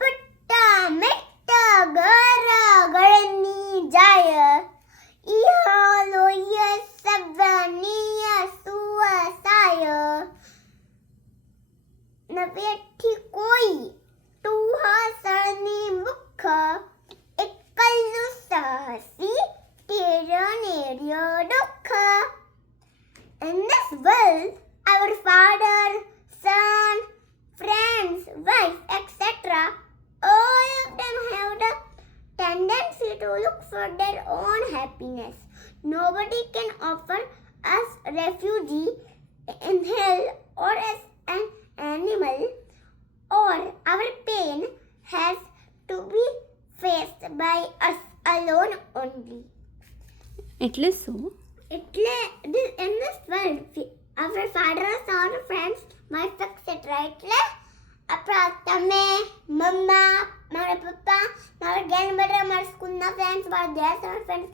પુટ્ટા મિટ્ટા ઘર ગળની જાય ઈહ લોય સવનીય સુવસાય નવેઠી કોઈ તું હસળની મુખ એકલું સહસી નેર્યો દુઃખ. In this world, our father, son, friends, wife, etc., all of them have the tendency to look for their own happiness. Nobody can offer us refuge in hell or as an animal, or our pain has to be faced by us alone only. એટલે શું? એટલે in this world our father, son, friends, wife, etc. એટલે આપણા તમે મમ્મા મારા પપ્પા મારા ગ્રેન્ડમધર મારા સ્કૂલના ફ્રેન્ડ્સ મારા દેશના ફ્રેન્ડ્સ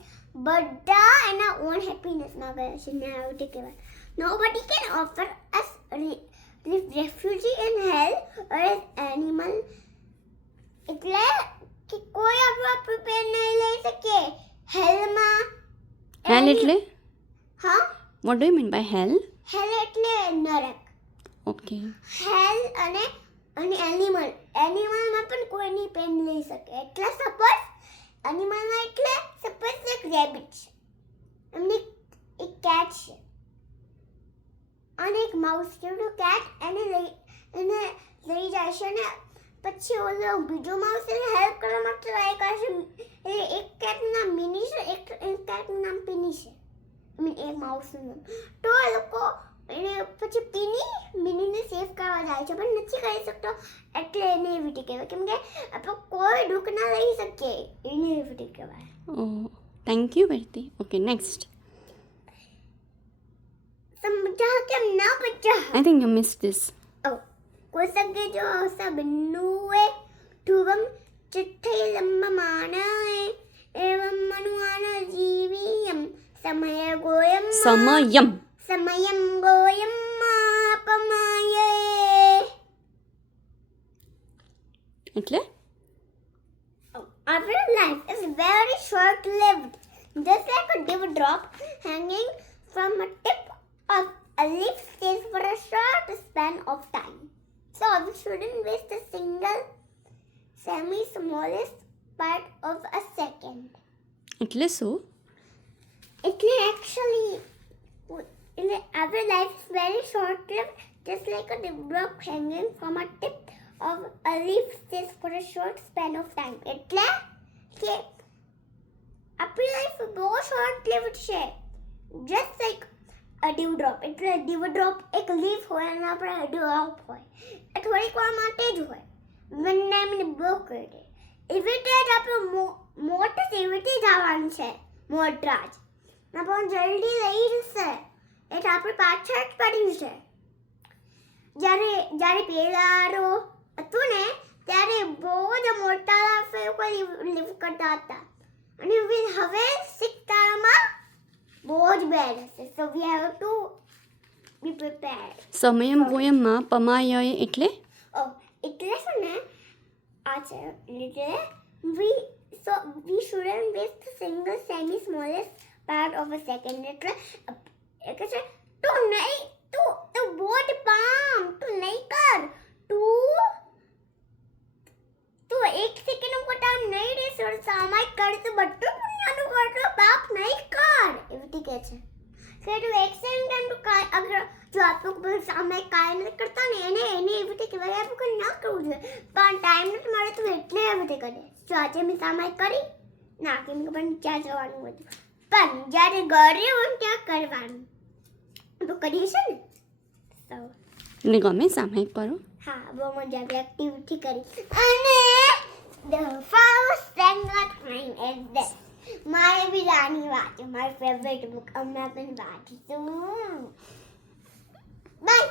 બધા એના ઓન હેપીનેસમાં ગયા છે ને આવું તે કહેવાય. Nobody can offer us refuge in hell or as animal. એટલે કે કોઈ આપણું પ્રિપેર નહીં લઈ શકે હેલમાં. હેલ એટલે? હા, what do you mean by hell? Hell એટલે નરક. ઓકે. હેલ અને એનિમલમાં પણ કોઈની પેન લઈ શકે. એટલે સપોઝ એનિમલમાં એટલે સપોઝ એક રેબિટ છે, એમની એક કેટ છે અને એક માઉસ છે. તો કેટ એને લઈ જાય છે ને પછી ઓલો બીજો માઉસ એને હેલ્પ કરવા માટે ટ્રાય કરશે. એક કેટનું નામ મિની છે, એક કેટનું નામ પીની છે. એક માઉસનું નામ. તો એ લોકો એને પછી મિનીને સેફ કરવા જાય છે પણ નથી કરી શકતો એટલે એને એવિટી કહેવાય. કેમ કે આપણે કોઈ દુઃખ ના લઈ શકીએ એને એવિટી કહેવાય. Oh, thank you very. Okay, next. સમજા કેમ ના બચ્ચા? I think you miss this. કોઈ સગે જો સબનુએ ધુવમ ચિઠ્ઠિલમ્બમાનાય એવમ મનુઆન જીવીયમ સમય ગોયમ સમયમ ગોયમ માપમાયે. એટલે? Our life is very short-lived, just like a dewdrop hanging from a tip of a leaf stays for a short span of time. So we shouldn't waste a single semi-smallest part of a second. એટલે શું? એટલે actually, our life is very short-lived, just like a dewdrop hanging from a tip of a leaf stays for a short span of time. એટલે કે આપણી life બહુ short-lived છે, just like a dewdrop. એટલે dewdrop એક leaf હોય અને આપણે ડ્રોપ હોય એ થોડીક વાર માટે જ હોય. વન ટાઈમને બહુ કરી દે એવી રીતે જ આપણું મોટ એવી રીતે જ આવવાનું છે. મોટરાજ પણ જલ્દી લઈ જશે એટલે આપણે પાછળ જ પડ્યું છે. જ્યારે પેલારો હતું ને ત્યારે બહુ જ મોટા લોકો લીવ કરતા હતા અને હવે સિક્કામાં બહુ જ બેડ હશે. So we have to be prepared. સમયમ ગોયમમાં પમાય એટલે? એટલે છે ને આ છે એટલે we shouldn't waste a single semi smallest part of a second. એટલે કે છે તું બોટ પામ તું નહીં કર તું એક સેકન્ડ ઉપર ટાઈમ નહીં રહેશે સામાય કર તો બધું પુણ્યનું કરતો પાપ નહીં કર એવી કહે છે. કે તું એક સેકન્ડ તું અગર જો આપણું સામાય કાંઈ નથી કરતા ને એને એવી રીતે કહેવાય આપણે ના કરવું જોઈએ. પણ ટાઈમ નથી મળે તું એટલે એવી રીતે કરે. જો આજે મેં સામાય કરી ના કેમ કે પણ ત્યાં જવાનું હતું પણ જ્યારે ઘરે હોય ત્યાં કરવાનું તો કરીએ છે ને. ને ગમે સામાયિક કરો? હા, બહુ મજા આવી એક્ટિવિટી કરી. અને the first thing that time is this. મારે બી રાની વાંચો મારી ફેવરેટ બુક હમણાં પણ વાંચીશું. બાય.